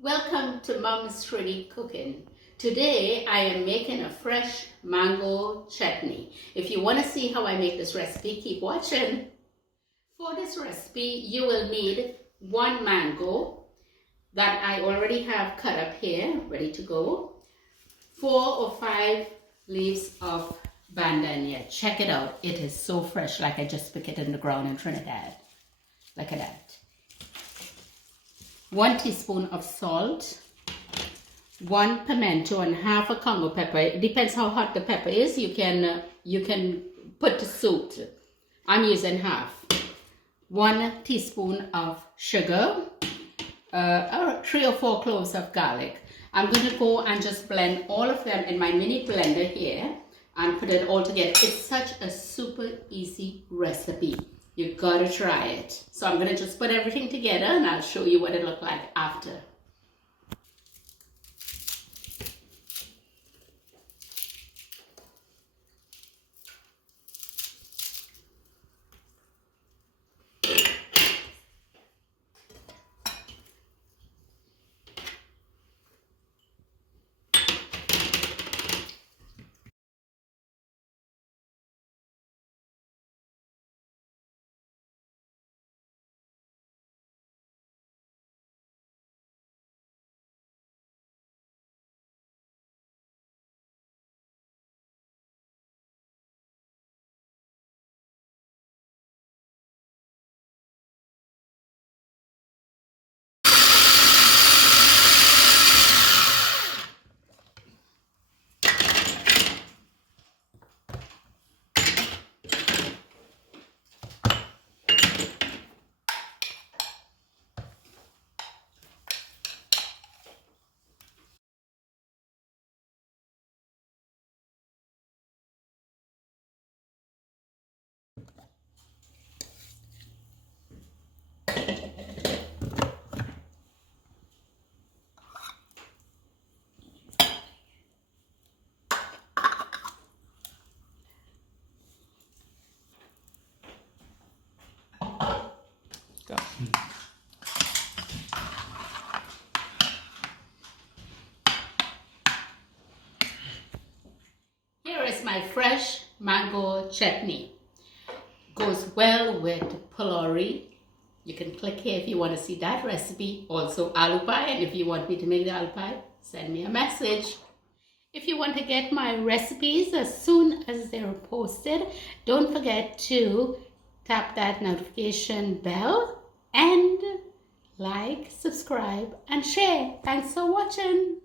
Welcome to Mom's Trini Cooking. Today I am making a fresh mango chutney. If you want to see how I make this recipe, keep watching. For this recipe, you will need one mango that I already have cut up here, ready to go. 4 or 5 leaves of bandana. Check it out. It is so fresh, like I just picked it in the ground in Trinidad. Look at that. 1 teaspoon of salt, 1 pimento, and half a congo pepper. It depends how hot the pepper is. You can put to suit. I'm using half. 1 teaspoon of sugar, 3 or 4 cloves of garlic. I'm going to go and just blend all of them in my mini blender here and put it all together. It's such a super easy recipe. You gotta try it. So I'm gonna just put everything together and I'll show you what it looked like after. Go. Here is my fresh mango chutney. Goes well with pulori. You can click here if you want to see that recipe. Also aloo pie, and if you want me to make the aloo pie, send me a message. If you want to get my recipes as soon as they're posted, don't forget to tap that notification bell and like, subscribe, and share. Thanks for watching.